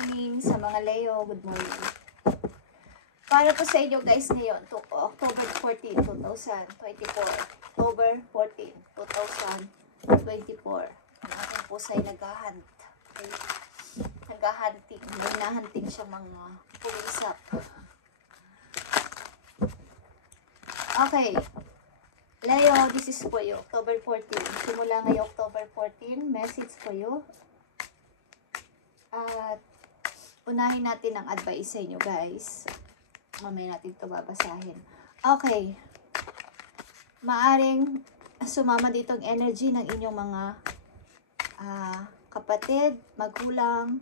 morning sa mga Leo. Good morning. Para po sa inyo guys ngayon, October 14, 2024. October 14, 2024. Ang aking puso ay naghahunt. Okay? Naghahunting. May nahunting siyang mga pulisap. Okay. Leo, this is for you. October 14. Simula ngayong October 14, message for you. At unahin natin ang advice sa inyo guys. Mamaya natin ito babasahin. Okay. Maaring sumama dito ang energy ng inyong mga kapatid, magulang,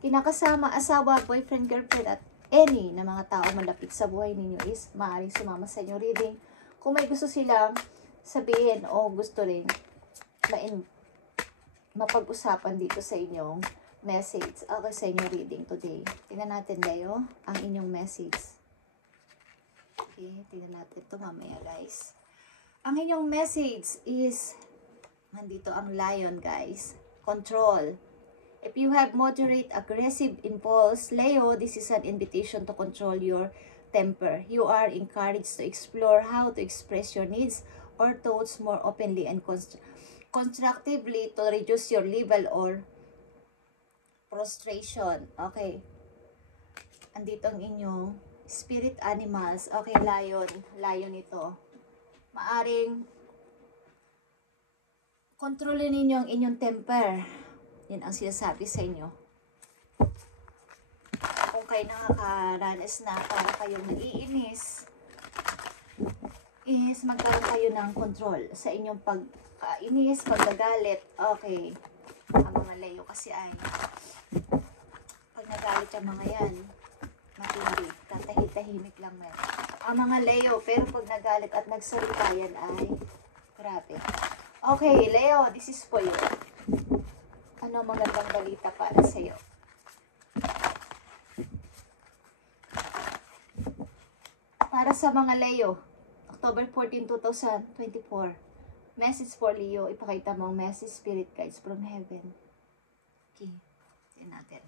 kinakasama, asawa, boyfriend, girlfriend, at any na mga tao malapit sa buhay ninyo is maaring sumama sa inyong reading. Kung may gusto silang sabihin o gusto rin mapag-usapan dito sa inyong message. Okay, sa inyong reading today. Tingnan natin, Leo, ang inyong message. Okay, tingnan natin ito mamaya, guys. Ang inyong message is, nandito ang lion, guys. Control. If you have moderate, aggressive impulse, Leo, this is an invitation to control your temper. You are encouraged to explore how to express your needs or thoughts more openly and constructively to reduce your level or frustration. Okay. Andito ang inyong spirit animals. Okay, lion. Lion ito. Maaring kontrolin ninyo ang inyong temper. Yan ang sinasabi sa inyo. Kung kayo nakakaranas na para kayong naiinis, is magkaroon kayo ng control sa inyong pagkainis, pagkagalit. Okay. Ang mga Leo kasi ay pag nagalit ang mga yan, matindi. Tatahimik lang meron. Ang mga Leo, pero pag nagalit at nagsalita yan ay grabe. Okay, Leo, this is for you. Ano magandang balita para sa iyo? Para sa mga Leo, October 14, 2024. Message for Leo. Ipakita mo ang message, spirit guides from heaven. Okay. Tignan natin.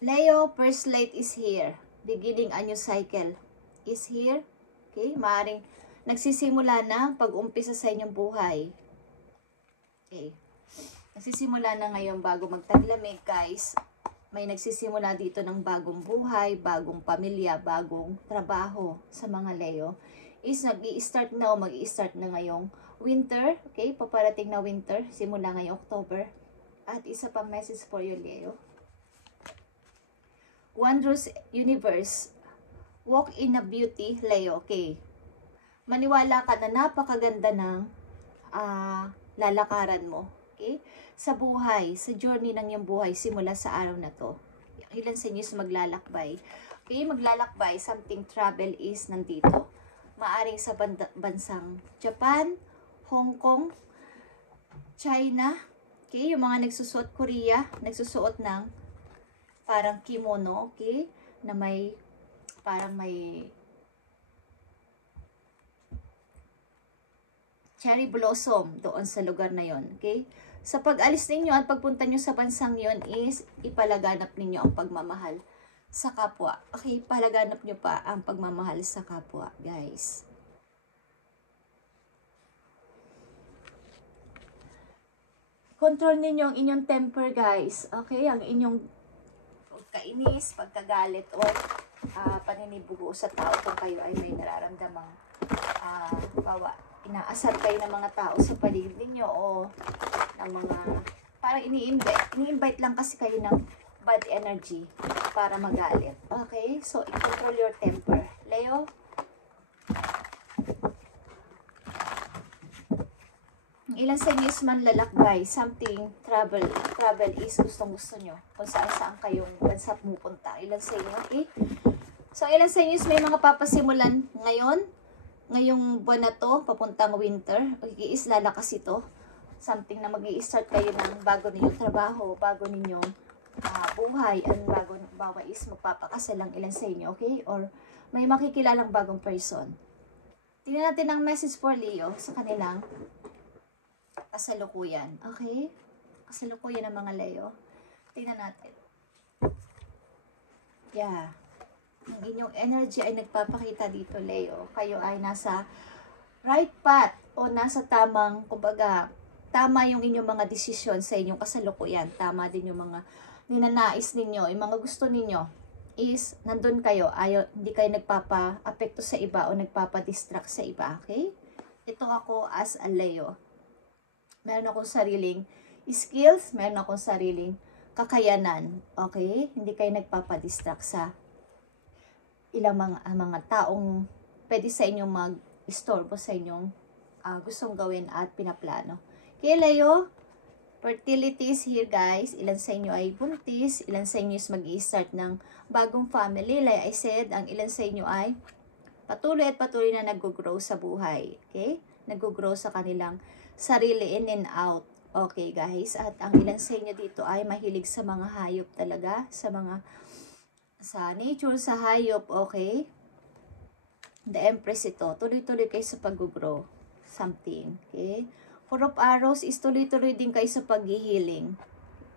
Leo, first light is here. Beginning a new cycle is here. Okay. Maaring nagsisimula na pag-umpisa sa inyong buhay. Okay. Nagsisimula na ngayon bago magtaglamig, guys. May nagsisimula dito ng bagong buhay, bagong pamilya, bagong trabaho sa mga Leo. Is nag-i-start na o mag-i-start na ngayong winter. Okay, paparating na winter, simula ngayong October. At isa pa message for you, Leo. Wondrous universe. Walk in a beauty, Leo. Okay. Maniwala ka na napakaganda ng lalakaran mo. Okay? Sa buhay, sa journey ng iyong buhay, simula sa araw na to. Ilan sa inyo is maglalakbay. Okay, maglalakbay, something travel is nandito. Maaring sa bansang Japan, Hong Kong, China, okay, yung mga nagsusuot, Korea, nagsusuot ng parang kimono, okay, na may, parang may cherry blossom doon sa lugar na yon, okay. Sa pag-alis ninyo at pagpunta nyo sa bansang yon is ipalaganap ninyo ang pagmamahal sa kapwa. Okay, palaganap nyo pa ang pagmamahal sa kapwa, guys. Control ninyo ang inyong temper, guys. Okay, ang inyong pagkainis, pagkagalit, or paninibugo sa tao kung kayo ay may nararamdamang inaasar kayo ng mga tao sa paligid ninyo o ng mga, parang ini-invite lang kasi kayo ng bad energy para magalit. Okay? So, i-control your temper. Leo? Ilan sa inyo is manlalakbay, something, travel is gustong-gusto nyo. Kung saan kayong bansa pupunta. Ilan sa inyo, okay? So, ilan sa inyo is may mga papasimulan ngayon? Ngayong buwan na to, papuntang winter, okay, is lalakas ito. Something na mag-i-start kayo ng bago ninyong trabaho, bago ninyong buhay, ang bago is magpapakasal lang ilan sa inyo, okay? Or may makikilalang bagong person. Tingnan natin ang message for Leo sa kanilang kasalukuyan, okay? Kasalukuyan ng mga Leo. Tingnan natin. Yeah. Ang inyong energy ay nagpapakita dito, Leo. Kayo ay nasa right path o nasa tamang, kumbaga, tama yung inyong mga desisyon sa inyong kasalukuyan. Tama din yung mga ninanais ninyo, yung mga gusto ninyo is nandun kayo. Ayaw, hindi kayo nagpapa-apekto sa iba o nagpapa-distract sa iba. Okay? Ito ako as a Leo. Meron akong sariling skills, meron akong sariling kakayanan. Okay? Hindi kayo nagpapa-distract sa ilang mga taong pwede sa inyong mag-istorbo sa inyong gustong gawin at pinaplano. Okay, Leo, fertility is here, guys. Ilan sa inyo ay buntis, ilan sa inyo is mag-i-start ng bagong family. Like I said, ang ilan sa inyo ay patuloy na nag-grow sa buhay. Okay? Nag-grow sa kanilang sarili in and out. Okay, guys? At ang ilan sa inyo dito ay mahilig sa mga hayop talaga, sa nature, sa hayop, okay? The Empress ito, tuloy-tuloy kayo sa pag-grow something, okay? Four of Arrows is tuloy-tuloy din kayo sa pag-healing.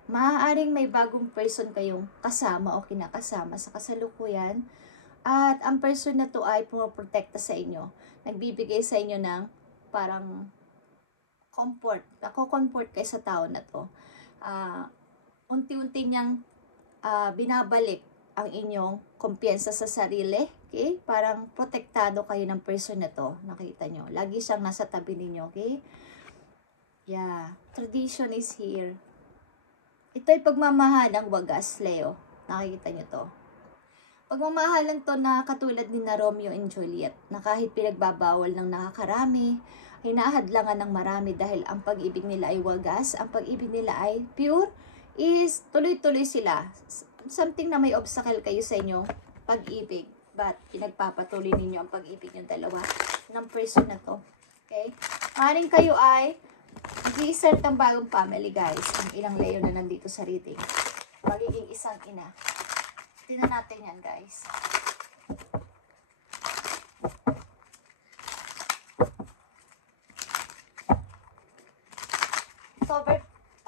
Maaaring may bagong person kayong kasama o kinakasama sa kasalukuyan. At ang person na to ay pumoprotekta sa inyo. Nagbibigay sa inyo ng parang comfort. Nako-comfort kayo sa tao na to. Unti-unti niyang binabalik ang inyong kumpiyansa sa sarili. Okay? Parang protektado kayo ng person na to. Nakita nyo. Lagi siyang nasa tabi ninyo. Okay? Yeah. Tradition is here. Ito ay pagmamahalang wagas, Leo. Nakikita nyo to. Pagmamahalan to na katulad ni na Romeo and Juliet. Na kahit pinagbabawal ng nakakarami, hinahadlangan ng marami dahil ang pag-ibig nila ay wagas, ang pag-ibig nila ay pure, is tuloy-tuloy sila. Something na may obstacle kayo sa inyong pag-ibig. But pinagpapatuloy ninyo ang pag-ibig ng dalawa ng person na to. Okay? Maaaring kayo ay mag-i-start ng bagong family, guys. Ang ilang Leo na nandito sa reading. Magiging isang ina. Tingnan natin yan, guys.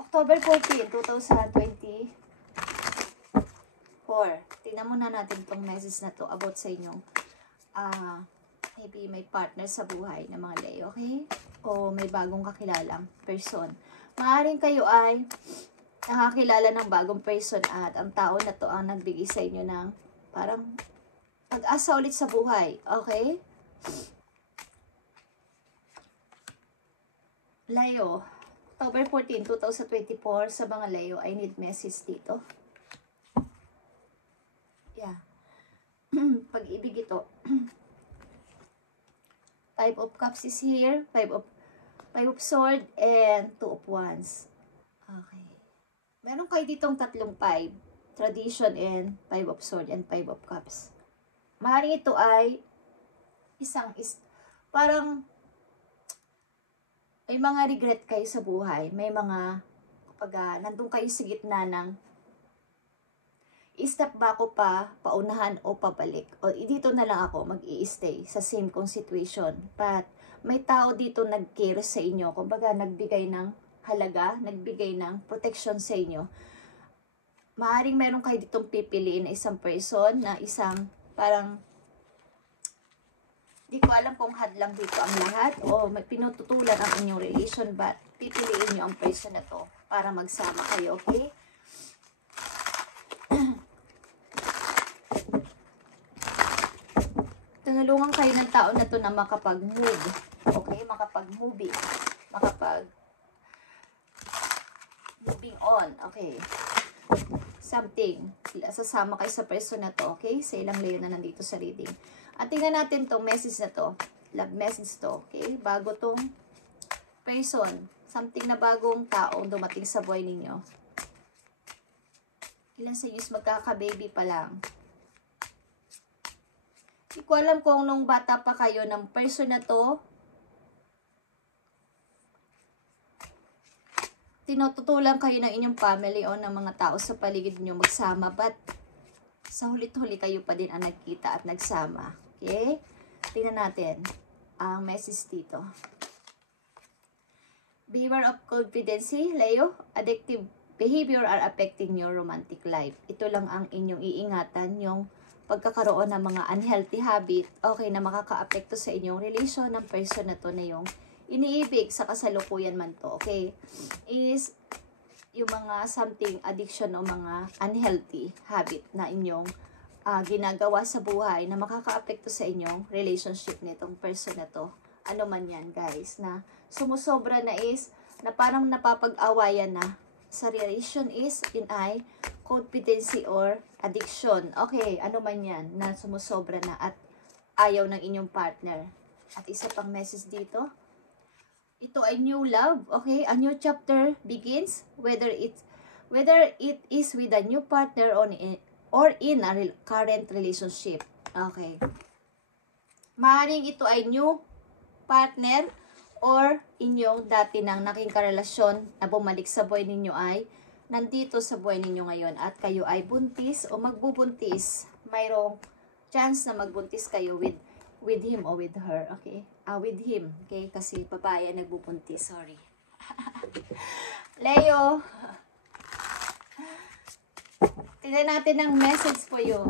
October 14, 2024. Tingnan muna natin tong message na to about sa inyong maybe may partner sa buhay ng mga Leo, okay? O may bagong kakilalang person. Maaaring kayo ay nakakilala ng bagong person at ang tao na to ang nagbigay sa inyo ng parang pag-asa ulit sa buhay, okay? Leo, October 14, 2024, sa mga Leo, I need message dito. Yeah. Pag-ibig ito. Five of Cups is here. Five of Sword and Two of Wands. Okay. Meron kayo ditong tatlong five. Tradition and Five of Sword and Five of Cups. Maaaring ito ay parang may mga regret kayo sa buhay. May mga, kapag nandun kayo sa gitna ng i-step ba ako pa, paunahan o pabalik. O dito na lang ako mag-i-stay sa same kong situation. But may tao dito nag-care sa inyo. Kumbaga nagbigay ng halaga, nagbigay ng protection sa inyo. Maaring meron kayo ditong pipiliin na isang person, na isang parang di ko alam kung hadlang dito ang lahat o may pinututulan ang inyong relation, but pipiliin nyo ang person na to para magsama kayo, okay? Tinulungan kayo ng tao na to na makapag-move, okay? Makapag-moving, moving on, okay? Something, sasama kayo sa person na to, okay? Sa ilang Leo na nandito sa reading. At tingnan natin tong message na to. Love message to. Okay? Bago tong person. Something na bagong taong dumating sa buhay ninyo. Ilan sa inyo is magkaka-baby pa lang. Hindi ko alam kung nung bata pa kayo ng person na to, tinututulan kayo ng inyong family o ng mga tao sa paligid niyo magsama. But sa hulit-huli kayo pa din ang nagkita at nagsama. Okay? Tingnan natin ang message dito. Beware of confidence, Leo. Addictive behavior are affecting your romantic life. Ito lang ang inyong iingatan, yung pagkakaroon ng mga unhealthy habit, okay, na makaka-apekto sa inyong relation ng person na to na yung iniibig sa kasalukuyan man to, okay, is yung mga something addiction o mga unhealthy habit na inyong ginagawa sa buhay na makaka-apekto sa inyong relationship nitong person na to. Ano man yan, guys, na sumusobra na is na parang napapag-awayan na sa relation is in codependency or addiction. Okay, ano man yan na sumusobra na at ayaw ng inyong partner. At isa pang message dito, ito ay new love, okay? A new chapter begins, whether it is with a new partner or in a current relationship. Okay. Maaaring ito ay new partner or inyong dati nang naging karelasyon na bumalik sa buhay ninyo ay nandito sa buhay ninyo ngayon at kayo ay buntis o magbubuntis. Mayroong chance na magbuntis kayo with him or with her, okay? With him, okay? Kasi babae nagbubuntis, sorry. Leo, tingnan natin ang message for you.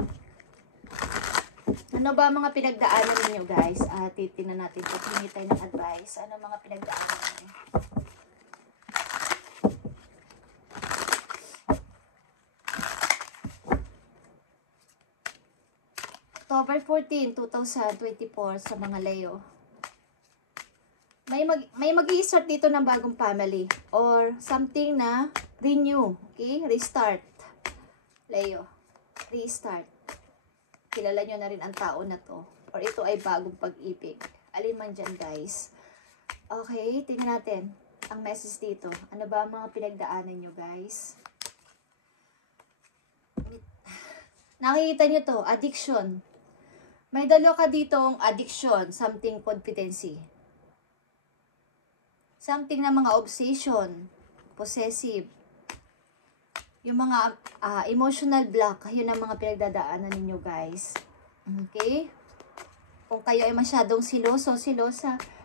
Ano ba mga pinagdaanan ninyo, guys? Titignan natin ito. Hingi tayo ng advice. Ano mga pinagdaanan ninyo? October 14, 2024 sa mga Leo. May mag-i-start dito ng bagong family or something na renew, okay? Restart. Leo, restart. Kilala nyo na rin ang tao na to. Or ito ay bagong pag-ibig. Alin man dyan, guys. Okay, tingnan natin ang message dito. Ano ba ang mga pinagdaanan nyo, guys? Nakikita nyo to, addiction. May dalawa ka ditong addiction, something codependency. Something na mga obsession, possessive. Yung mga emotional block, yun ang mga pinagdadaanan ninyo, guys. Okay? Kung kayo ay masyadong silosa,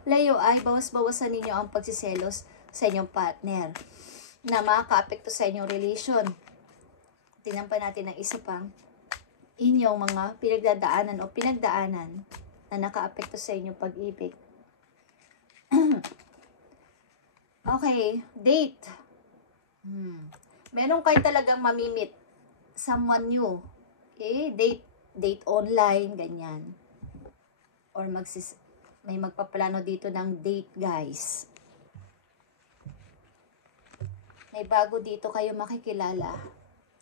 Leo, ay bawas-bawasan ninyo ang pagsiselos sa inyong partner na makaka-apekto sa inyong relation. Tingnan pa natin ang isa pang inyong mga pinagdadaanan o pinagdaanan na naka-apekto sa inyong pag-ibig. Okay, date. Meron kayo talagang mamimit someone new. Okay? Date online, ganyan. Or may magpaplano dito ng date, guys. May bago dito kayo makikilala.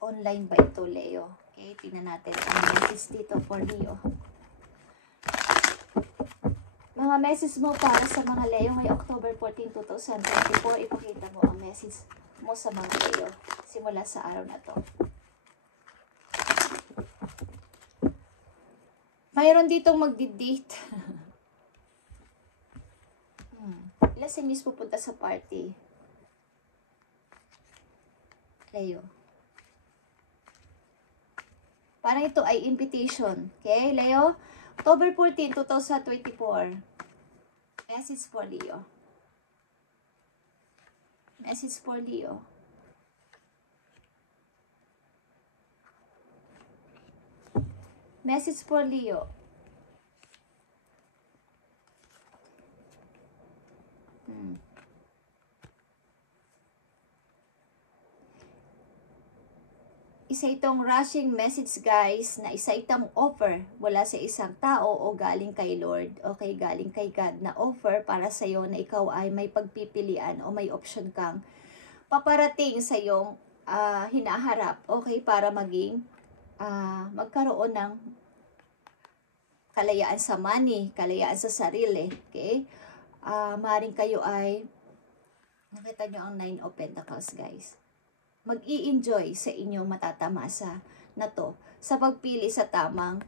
Online ba ito, Leo? Okay, tingnan natin ang message dito for Leo. Mga message mo para sa mga Leo ngayong October 14, 2024. Ipakita mo ang message mo sa mga Leo simula sa araw na to. Mayroon ditong magdi-date. Ilan si Miss pupunta sa party? Leo. Parang ito ay invitation. Okay, Leo? October 14, 2024. Message for Leo. Message for Leo. Message for Leo. Isa itong rushing message, guys, na isa itong offer mula sa isang tao o galing kay Lord, okay, galing kay God na offer para sa iyo na ikaw ay may pagpipilian o may option kang paparating sa iyong hinaharap, okay, para maging magkaroon ng kalayaan sa money, kalayaan sa sarili, okay? Maaaring kayo ay, nakita nyo ang 9 of Pentacles, guys. Mag-i-enjoy sa inyong matatamasa na to sa pagpili sa tamang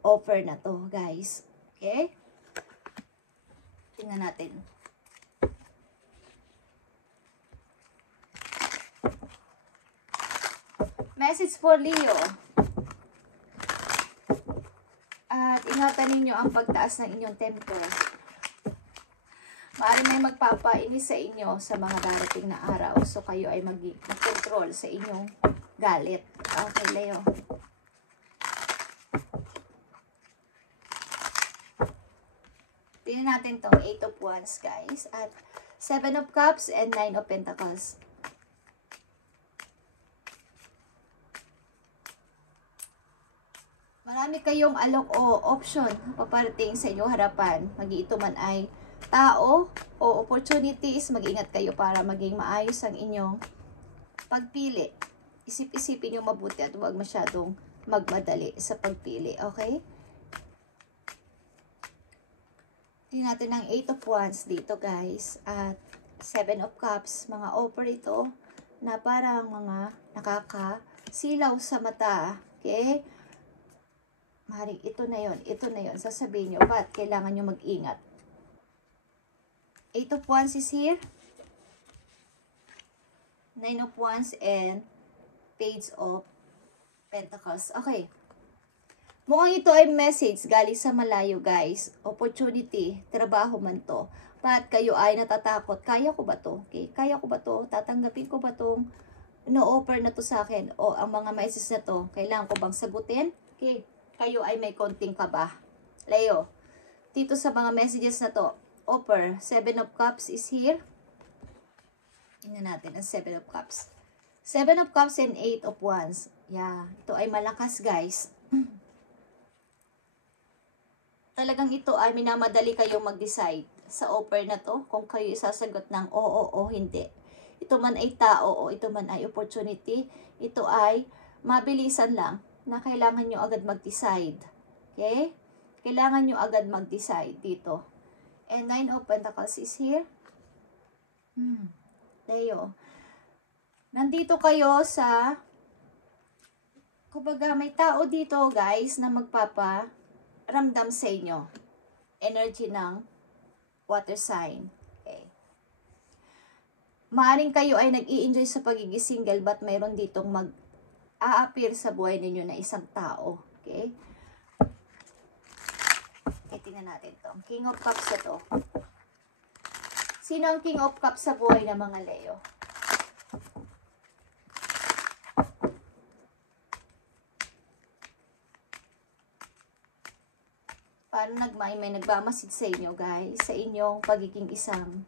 offer na to, guys. Okay? Tingnan natin. Message for Leo. At ingatan ninyo ang pagtaas ng inyong temper. Maaaring may magpapainis sa inyo sa mga darating na araw. So, kayo ay mag-control sa inyong galit. Okay, Leo. Tingnan natin tong 8 of Wands, guys. At 7 of Cups and 9 of Pentacles. Marami kayong alok o option paparating sa inyong harapan. Ito man ay tao o opportunities, mag-ingat kayo para maging maayos ang inyong pagpili. Isip-isipin yung mabuti at huwag masyadong magmadali sa pagpili, okay? Tingnan natin ang 8 of Wands dito, guys. At 7 of Cups, mga offer ito na parang mga nakakasilaw sa mata, okay? Maring ito na yon, sasabihin nyo, ba't kailangan nyo mag-ingat? 8 of Wands is here. 9 of Wands and Page of Pentacles. Okay. Mukhang ito ay message galing sa malayo, guys. Opportunity, trabaho man to. Ba't kayo ay natatakot? Kaya ko ba to? Okay? Kaya ko ba to? Tatanggapin ko ba tong no-offer na to sa akin? O ang mga messages na to, kailangan ko bang sagutin? Okay. Kayo ay may konting kaba. Leo, dito sa mga messages na to, offer, 7 of Cups is here. Tingnan natin ang 7 of Cups. 7 of Cups and 8 of Wands. Yeah, ito ay malakas, guys. Talagang ito ay minamadali kayong mag-decide sa offer na to kung kayo isasagot ng oo o hindi. Ito man ay tao o ito man ay opportunity, ito ay mabilisan lang na kailangan nyo agad mag-decide. Okay? Kailangan nyo agad mag-decide dito. And 9 of Pentacles is here. Leo. Nandito kayo sa, kumbaga may tao dito, guys, na magpaparamdam sa inyo. Energy ng water sign. Okay. Maaring kayo ay nag-i-enjoy sa pagiging single, but mayroon ditong a-appear sa buhay ninyo na isang tao. Okay? Okay, tingnan natin to. King of Cups na to. Sino ang King of Cups sa buhay ng mga Leo? Paano may nagmamasid sa inyo, guys? Sa inyong pagiging isang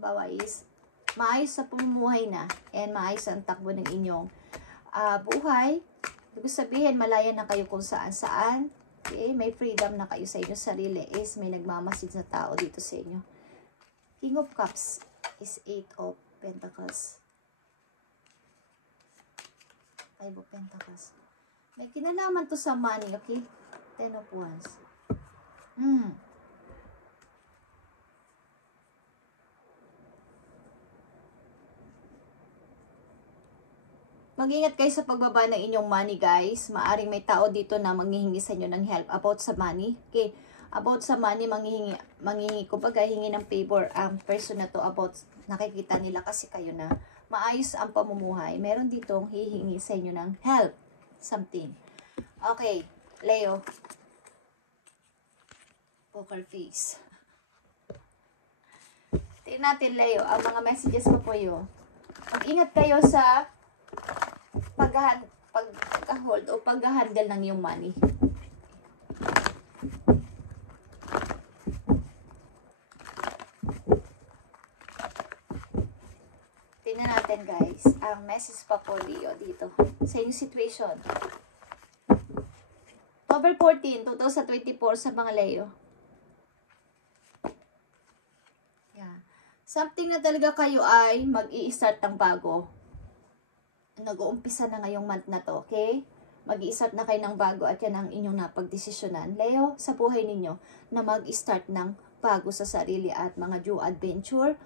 bawais. Maayos sa pamumuhay na and maayos ang takbo ng inyong buhay. Ibig sabihin, malaya na kayo kung saan-saan. Okay? May freedom na kayo sa inyong sarili. Is may nagmamasid na tao dito sa inyo. King of Cups is 8 of Pentacles. 5 of Pentacles. May kinalaman to sa money, okay? 10 of Wands. Mag-ingat kayo sa pagbaba ng inyong money, guys. Maaring may tao dito na manghihingi sa inyo ng help about sa money. Okay, about sa money, manghihingi, kumbaga hingi ng favor ang person na to about, nakikita nila kasi kayo na maayos ang pamumuhay. Meron ditong hihingi sa inyo ng help, something. Okay, Leo. Poker face. Tingnan natin, Leo, ang mga messages ko po yun. Mag-ingat kayo sa pag-hold o pag-handle ng iyong money. Tingnan natin, guys, ang message pa po, Leo, dito sa inyong situation. October 14, 2024 sa mga Leo. Yeah. Something na talaga kayo ay mag-i-start ng bago. Nag-uumpisa na ngayong month na to, okay? Mag-i-start na kayo ng bago at yan ang inyong napagdesisyonan. Leo, sa buhay ninyo na mag-start ng bago sa sarili at mga new adventure.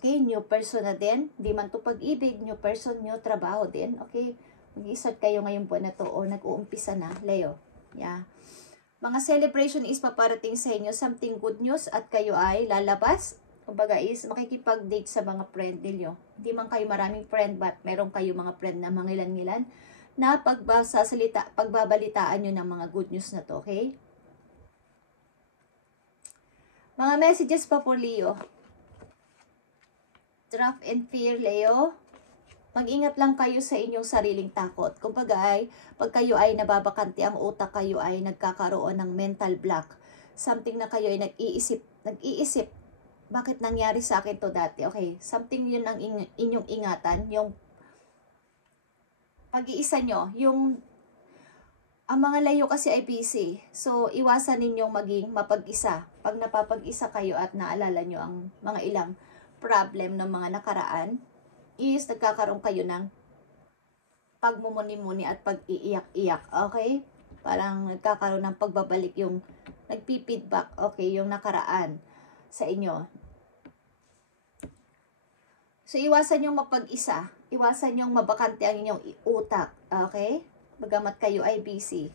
Okay, new person na din. Di man to pag-ibig, new person, new trabaho din. Okay, mag-i-start kayo ngayong buwan na to o nag-uumpisa na, Leo. Yeah. Mga celebration is paparating sa inyo, something good news at kayo ay lalabas. Kumbaga is makikipag-date sa mga friend ninyo. Hindi man kayo maraming friend, but meron kayo mga friend na mangilan-ngilan na pagbabalitaan nyo ng mga good news na to, okay? Mga messages pa po, Leo. Draft and fear, Leo. Mag-ingat lang kayo sa inyong sariling takot. Kumbaga ay, pag kayo ay nababakante ang utak, kayo ay nagkakaroon ng mental block. Something na kayo ay nag-iisip, bakit nangyari sa akin to dati? Okay, something yun ang inyong ingatan, yung pag-iisa nyo, ang mga layo kasi ay busy. So, iwasan ninyong maging mapag-isa. Pag napapag-isa kayo at naalala nyo ang mga ilang problem ng mga nakaraan, is nagkakaroon kayo ng pagmumuni-muni at pag-iiyak-iyak. Okay? Parang nagkakaroon ng pagbabalik yung nagpi-feedback, okay, yung nakaraan sa inyo. So, iwasan yung mapag-isa. Iwasan yung mabakante ang inyong utak. Okay? Bagamat kayo ay busy.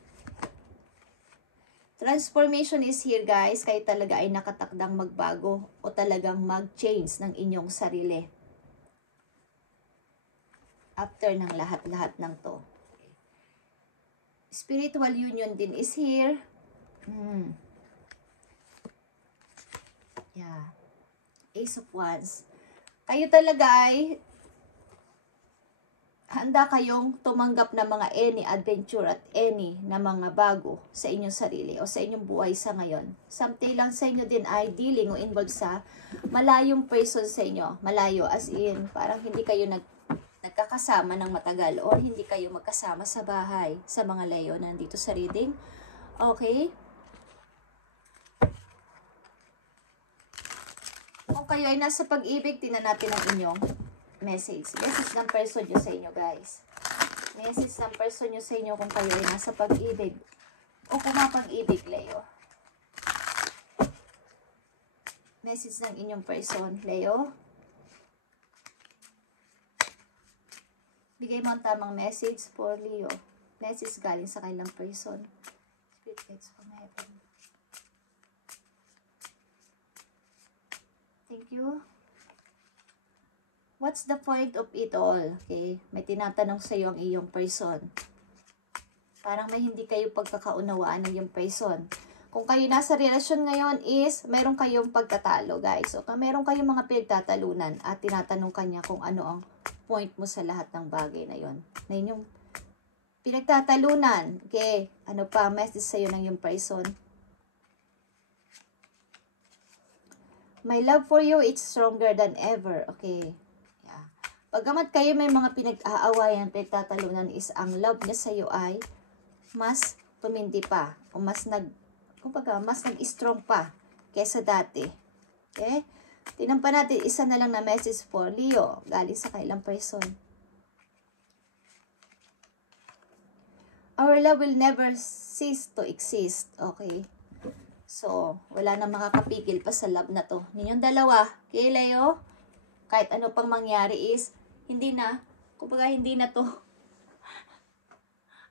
Transformation is here, guys. Kayo talaga ay nakatakdang magbago o talagang mag-change ng inyong sarili. After ng lahat-lahat ng to. Spiritual union din is here. Yeah. Ace of Wands. Kayo talaga ay handa kayong tumanggap ng mga any adventure at any na mga bago sa inyong sarili o sa inyong buhay sa ngayon. Something lang sa inyo din ay dealing o involved sa malayong person sa inyo. Malayo as in, parang hindi kayo nagkakasama ng matagal o hindi kayo magkasama sa bahay sa mga Leo na nandito sa reading. Okay? Kung kayo ay nasa pag-ibig, tingnan natin ang inyong message. Message ng person nyo sa inyo, guys. Message ng person nyo sa inyo kung kayo ay nasa pag-ibig o pumapag-ibig, Leo. Message ng inyong person, Leo. Bigay mo ang tamang message for Leo. Message galing sa kanilang person. Spirit guides from heaven. Thank you. What's the point of it all? Okay? May tinatanong sa iyo ang iyong person. Parang may hindi kayo pagkakaunawaan ng iyong person. Kung kayo nasa relasyon ngayon is, mayroon kayong pagtatalo, guys. O mayroon kayong mga pinagtatalunan at tinatanong kanya kung ano ang point mo sa lahat ng bagay na yon. Na inyong pinagtatalunan. Okay? Ano pa message sa iyo ng iyong person? My love for you, it's stronger than ever. Okay. Pagkamat kayo may mga pinag-aawayan, pinagtatalunan is ang love niya sa iyo ay mas tumindi pa o mas nag-strong pa kaysa dati. Okay? Tingnan pa natin isa na lang na message for Leo galing sa kailang person. Our love will never cease to exist. Okay? So, wala na makakapigil pa sa love na to. Ninyong dalawa, kay Leo, kahit ano pang mangyari is hindi na, kumbaga hindi na to.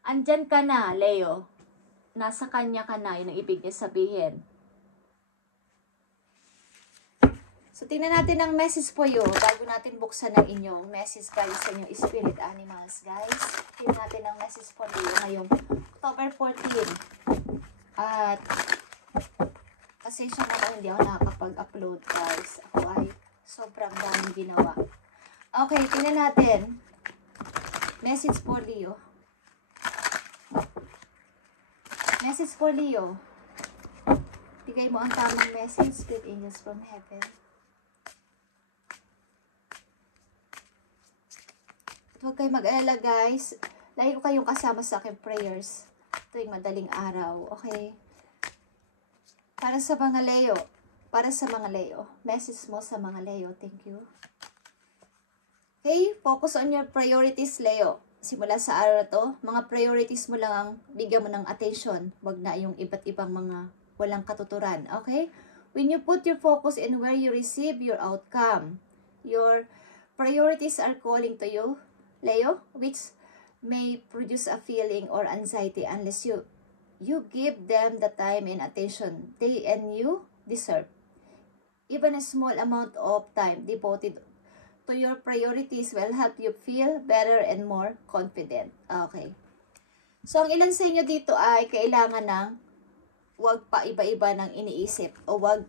Andyan ka na, Leo. Nasa kanya ka na, yun ang ibig niya sabihin. So, tingnan natin ang message po yun, bago natin buksan ang inyong message galing sa inyong spirit animals, guys. Tingnan natin ang message po Leo ngayong October 14. At, kasi siya naman hindi ako nakakapag-upload, guys. Ako ay sobrang daming ginawa. Okay, tingnan natin. Message for Leo. Message for Leo. Bigay mo ang tamang message, Spirit Angels from Heaven. At huwag kayo mag-alala, guys. Lagi ko kayong kasama sa aking prayers tuwing madaling araw. Okay? Para sa mga Leo. Para sa mga Leo. Message mo sa mga Leo. Thank you. Okay, focus on your priorities, Leo. Simula sa araw na to, mga priorities mo lang ang bigyan mo ng attention. Wag na yung iba't ibang mga walang katuturan. Okay? When you put your focus in where you receive your outcome, your priorities are calling to you, Leo, which may produce a feeling or anxiety unless you give them the time and attention they and you deserve. Even a small amount of time devoted to your priorities will help you feel better and more confident. Okay. So, ang ilan sa inyo dito ay kailangan ng wag pa iba-iba ng iniisip o wag,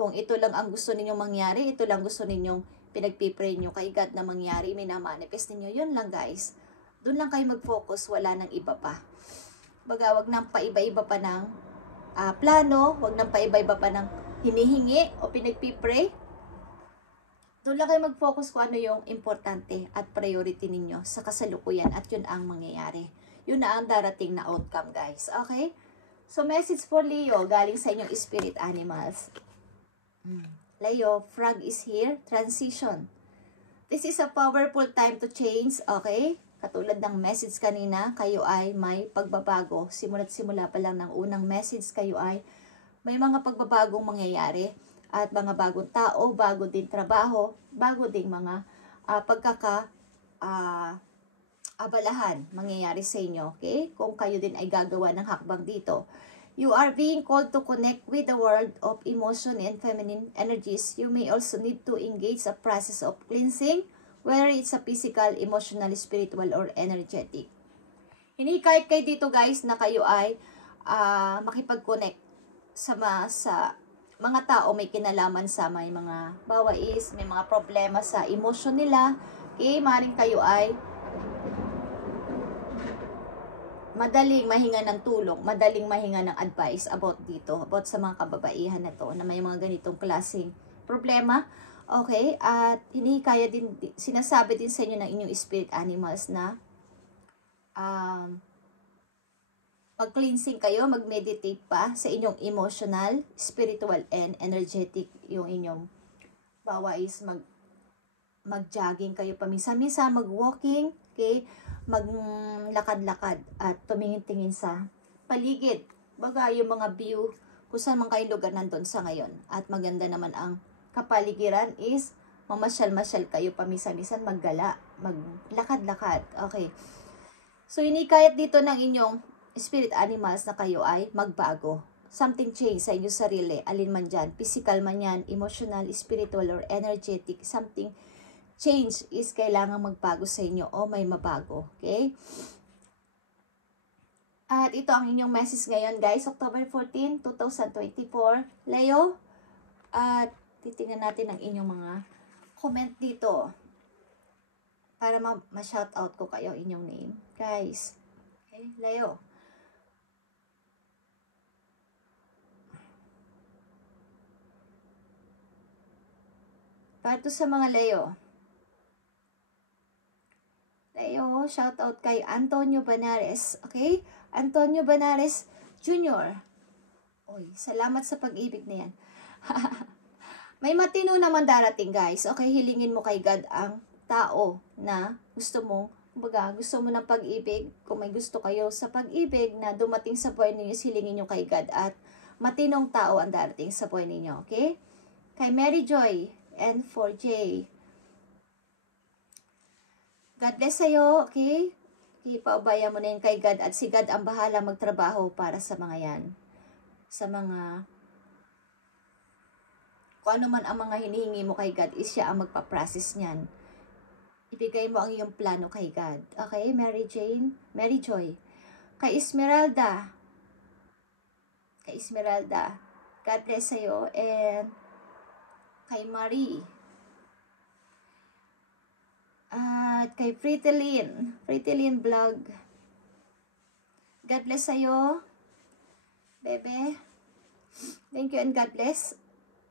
Kung ito lang ang gusto ninyong mangyari, ito lang gusto ninyong pinagpipray nyo kay God na mangyari, minamanifest ninyo, yun lang guys. Doon lang kayo mag-focus, wala nang iba pa. Baga, wag nang paiba-iba pa ng plano, wag nang paiba-iba pa ng hinihingi o pinagpipray. Doon lang kayo mag-focus kung ano yung importante at priority ninyo sa kasalukuyan at yun ang mangyayari. Yun na ang darating na outcome guys. Okay? So message for Leo, galing sa inyong spirit animals. Leo, frog is here, transition. This is a powerful time to change, okay? Katulad ng message kanina, kayo ay may pagbabago. Simula't simula pa lang ng unang message, kayo ay may mga pagbabagong mangyayari. At mga bagong tao, bago din trabaho, bago din mga abalahan mangyayari sa inyo, okay? Kung kayo din ay gagawa ng hakbang dito. You are being called to connect with the world of emotion and feminine energies. You may also need to engage a process of cleansing, whether it's a physical, emotional, spiritual, or energetic. Hinikayat kayo dito guys na kayo ay makipag-connect sa mga tao may kinalaman sa may mga bawais, may mga problema sa emosyon nila. Okay, maaaring kayo ay madaling mahinga ng tulong, madaling mahinga ng advice about sa mga kababaihan na to na may mga ganitong klaseng problema. Okay, at hinihikaya din, sinasabi din sa inyo ng inyong spirit animals na mag-cleansing kayo, mag-meditate pa sa inyong emotional, spiritual, and energetic. Yung inyong bawais, mag-jogging kayo paminsan-minsan, mag-walking, okay? Maglakad-lakad at tumingin-tingin sa paligid. Baga yung mga view, kung saan man kayong lugar nandun sa ngayon. At maganda naman ang kapaligiran is mamasyal-masyal kayo paminsan-minsan, maggala, maglakad-lakad. Okay. So, inikayat dito ng inyong spirit animals na kayo ay magbago. Something change sa inyong sarili. Alin man dyan. Physical man yan, emotional, spiritual, or energetic. Something change is kailangan magbago sa inyo o may mabago. Okay? At ito ang inyong message ngayon guys. October 14, 2024. Leo. At titingnan natin ang inyong mga comment dito. Para ma-shoutout ko kayo inyong name. Guys. Okay? Leo. Para to sa mga Leo. Leo, shout out kay Antonio Banares. Okay? Antonio Banares Jr. Uy, salamat sa pag-ibig na yan. May matino naman darating guys. Okay, hilingin mo kay God ang tao na gusto mo. Kumbaga, gusto mo ng pag-ibig. Kung may gusto kayo sa pag-ibig na dumating sa buhay ninyo, hilingin nyo kay God. At matinong tao ang darating sa buhay ninyo. Okay? Kay Mary Joy and for J. God bless sa'yo, okay? Ipaubaya mo na yun kay God at si God ang bahala magtrabaho para sa mga yan. Sa mga, kung ano man ang mga hinihingi mo kay God, is siya ang magpa-process niyan. Ibigay mo ang iyong plano kay God. Okay, Mary Joy. Kay Esmeralda. God bless sa'yo. And kay Marie. At kay Pretty Lynn Vlog. God bless sa'yo, bebe. Thank you and God bless.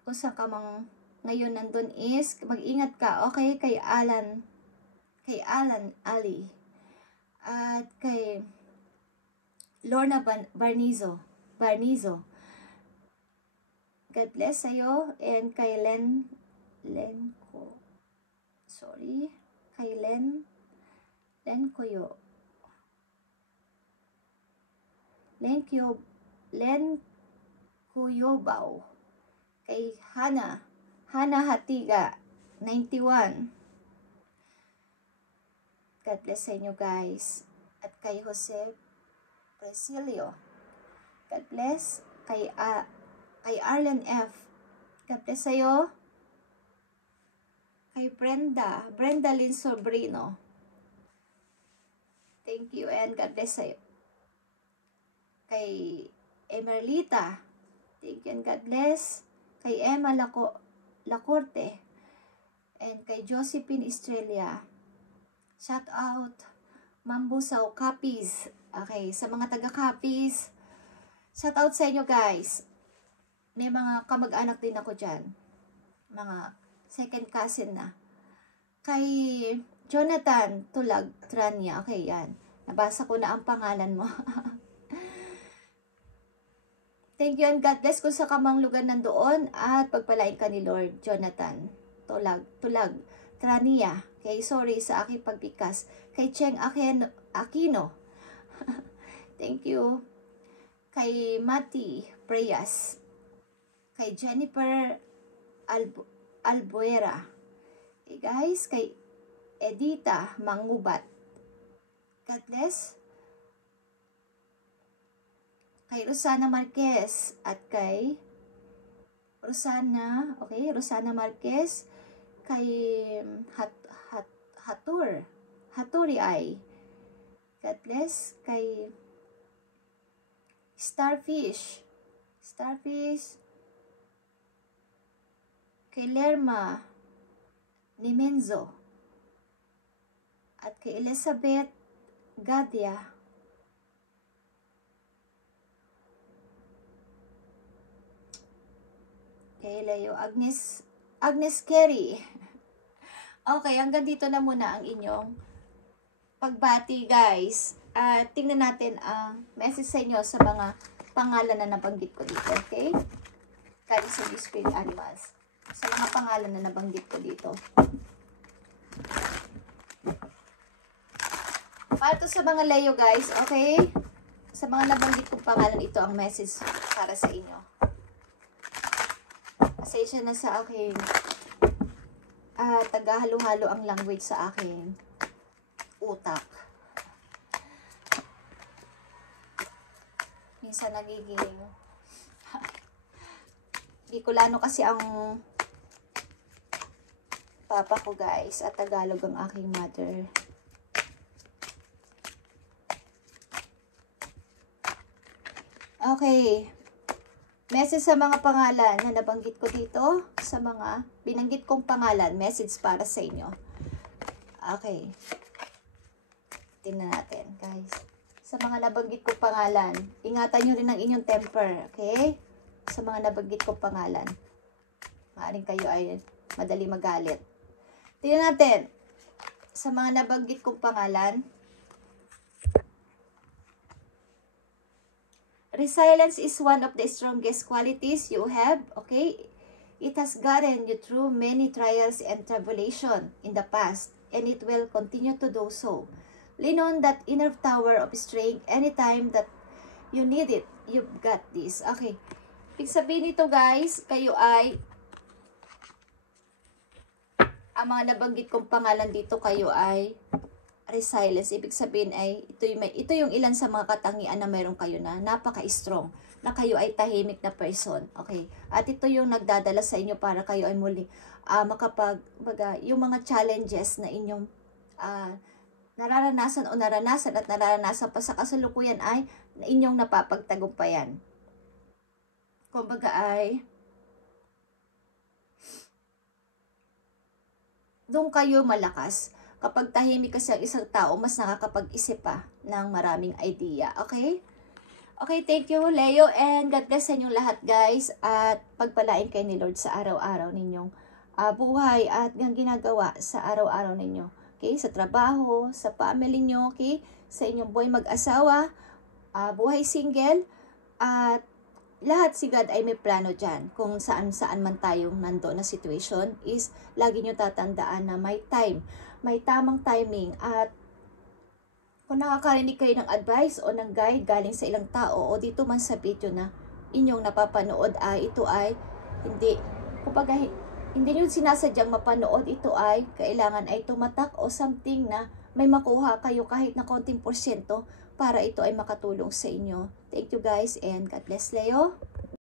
Kung saan ka mang ngayon nandun is, mag-ingat ka. Okay, kay Alan Ali. At kay Lorna Barnizo. God bless sa'yo. And kay kay Len Kuyobaw. Kay Hana Hatiga 91. God bless sa inyo guys. At kay Jose Presilio. God bless. Kay Arlen F. God bless sa'yo. Kay Brenda Lynn Sobrino. Thank you and God bless sa'yo. Kay Emerlita. Thank you and God bless. kay Emma Lacorte, and kay Josephine Estrella. Shout out, Mambusaw Capiz. Okay, sa mga taga-Capiz, shout out sa inyo guys. May mga kamag-anak din ako dyan. Mga second cousin na. Kay Jonathan Tulag Tranya. Okay, yan. Nabasa ko na ang pangalan mo. Thank you and God bless kung sa kamang lugar nandoon at pagpalain ka ni Lord Jonathan Tulag Trania. Okay, sorry sa aking pagbikas. Kay Cheng Aquino. Thank you. Kay Mati Preyas. Kay Jennifer Albuera. Okay guys, kay Edita Mangubat. God bless. Kay Rosana Marquez at kay Rosana Marquez, kay Haturi ay. God bless. Kay Starfish, kay Lerma Nimenzo, at kay Elizabeth Gadia. Kay Leo Agnes Kerry. Okay, hanggang dito na muna ang inyong pagbati guys. At tingnan natin ang message sa inyo sa mga pangalan na nabanggit ko dito. Okay? Kaya sa Spirit Animals. Sa mga pangalan na nabanggit ko dito. Para to sa mga Leo guys, okay? Sa mga nabanggit kong pangalan, ito ang message para sa inyo. Pasensya na sa akin. Tagahalo-halo ang language sa akin. Utak. Minsan nagiging Bicolano kasi ang papa ko guys, at Tagalog ang aking mother. Okay. Message sa mga pangalan na nabanggit ko dito, sa mga binanggit kong pangalan, message para sa inyo. Okay. Tingnan natin, guys. Sa mga nabanggit kong pangalan, ingatan nyo rin ang inyong temper, okay? Sa mga nabanggit kong pangalan. Maaaring kayo ay madali magalit. Tingnan natin. Sa mga nabanggit kong pangalan, resilience is one of the strongest qualities you have, okay? It has gotten you through many trials and tribulation in the past, and it will continue to do so. Lean on that inner tower of strength anytime that you need it. You've got this. Okay. Ibig sabihin nito guys, kayo ay, ang mga nabanggit kong pangalan dito, kayo ay resilience. Ibig sabihin ay ito yung ilan sa mga katangian na meron kayo na napaka-strong, na kayo ay tahimik na person. Okay? At ito yung nagdadala sa inyo para kayo ay muli yung mga challenges na inyong nararanasan at nararanasan pa sa kasalukuyan ay inyong napapagtagumpayan. Kumbaga ay doon kayo malakas. Kapag tahimik kasi ang isang tao, mas nakakapag-isip pa ng maraming idea. Okay? Okay, thank you, Leo. And God bless sa inyong lahat, guys. At pagpalain kayo ni Lord sa araw-araw ninyong buhay at yung ginagawa sa araw-araw ninyo. Okay? Sa trabaho, sa family nyo, okay? Sa inyong buhay mag-asawa, buhay single, at lahat si God ay may plano dyan. Kung saan-saan man tayong nandoon na situation is lagi nyo tatandaan na may time. May tamang timing, at kung nakakarinig kayo ng advice o ng guide galing sa ilang tao o dito man sa video na inyong napapanood ay ito ay hindi nyo sinasadyang mapanood, ito ay kailangan ay tumatak o something na may makuha kayo kahit na konting porsyento para ito ay makatulong sa inyo. Thank you guys and God bless, Leo.